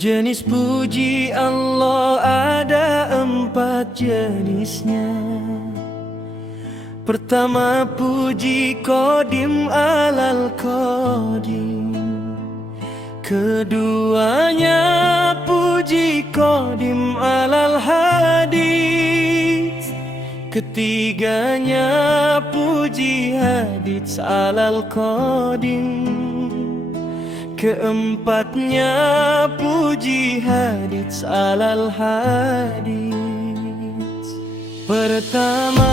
Jenis puji Allah ada 4 jenisnya. Pertama, puji Qadim alal Qadim. Keduanya, puji Qadim alal Hadits. Ketiganya, puji Hadits alal Qadim. Keempatnya, puji Hadits alal Hadits. Pertama,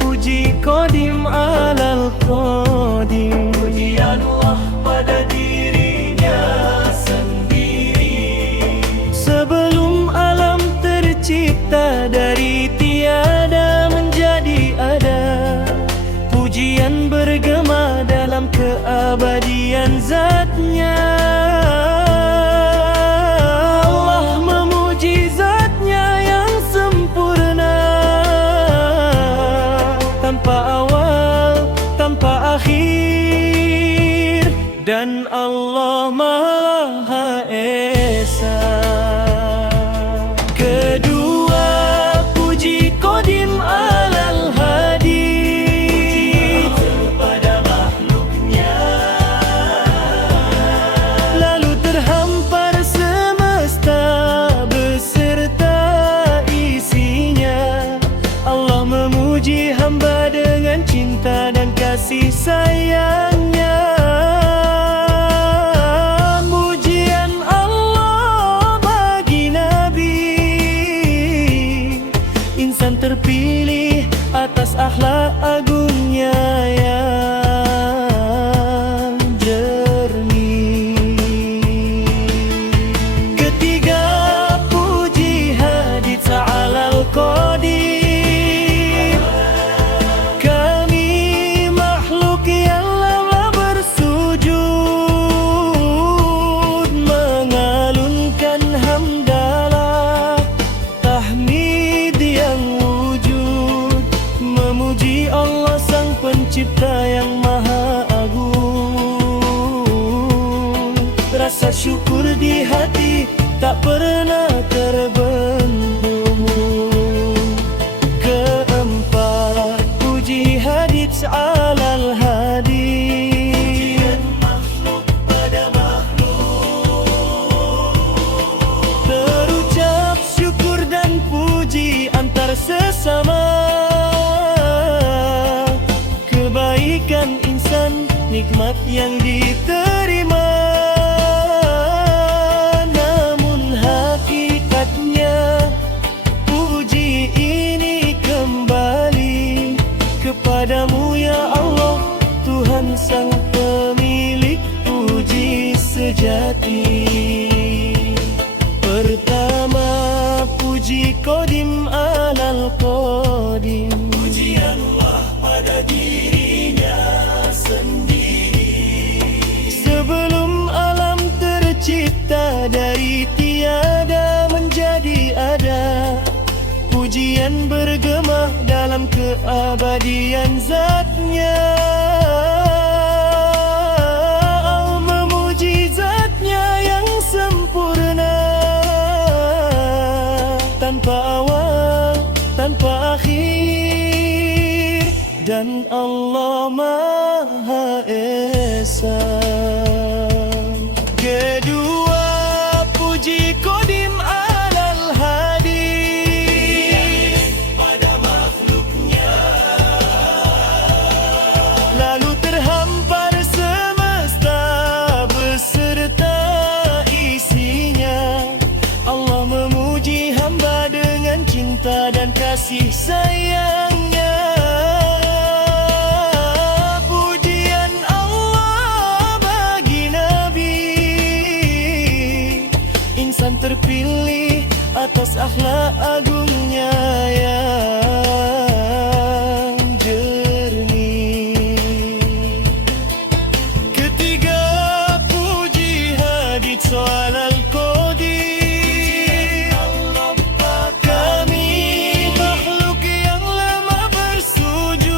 puji Qadim alal Qadim. Puji Allah pada dirinya sendiri. Sebelum alam tercipta dari tiada menjadi ada, pujian bergema dalam keabadian zatnya. Allah memuji zatnya yang sempurna, tanpa awal, tanpa akhir, dan Allah Maha Esa. Kedua, puji Qadim alal Hadits. Kepada makhluknya, lalu terhampar semesta beserta isinya. Allah memuji hamba dengan cinta dan kasih sayangnya. Pujian Allah bagi Nabi, insan terpilih atas akhlak agungnya yang jernih. Ketiga, puji Hadits alal Qadim. Kami makhluk yang lelah bersujud, mengalunkan hamdalah, tahmid yang wujud, memuji Allah Sang Pencipta yang Maha Agung. Rasa syukur di hati tak pernah terbendung. Keempat, puji Hadits alal Hadits. Makhluk pada makhluk, terucap syukur dan puji antar sesama. Kebaikan insan, nikmat yang diterima, namun hakikatnya puji ini kembali kepadamu ya Allah, Tuhan Sang Pemilik puji sejati. Pertama, puji Qadim alal Qadim. Puji Allah pada dirinya sendiri. Sebelum alam tercipta dari tiada menjadi ada, pujian bergema dalam keabadian zatnya. Allah memuji zatnya yang sempurna, tanpa awal, tanpa akhir, dan Allah Maha Esa. Kedua, puji Qadim alal Hadits. Pada makhluknya, lalu terhampar semesta beserta isinya. Allah memuji hamba dengan cinta dan kasih sayangnya. Pujian Allah bagi Nabi, insan terpilih atas akhlak agungnya yang jernih. Ketiga, puji Hadits alal Qadim. Kami makhluk yang lemah bersujud,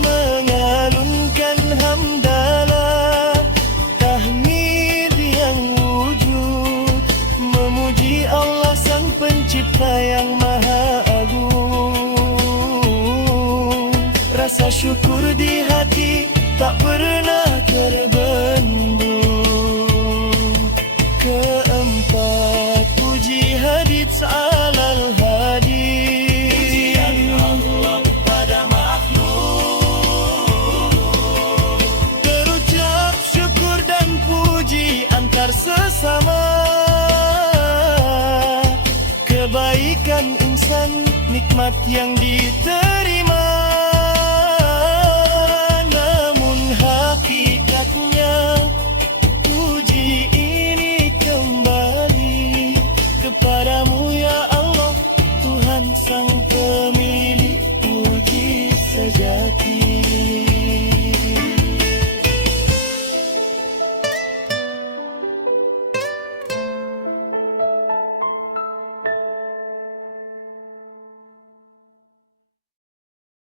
mengalunkan hamdalah, tahmid yang bersama. Kebaikan insan nikmat yang diterima.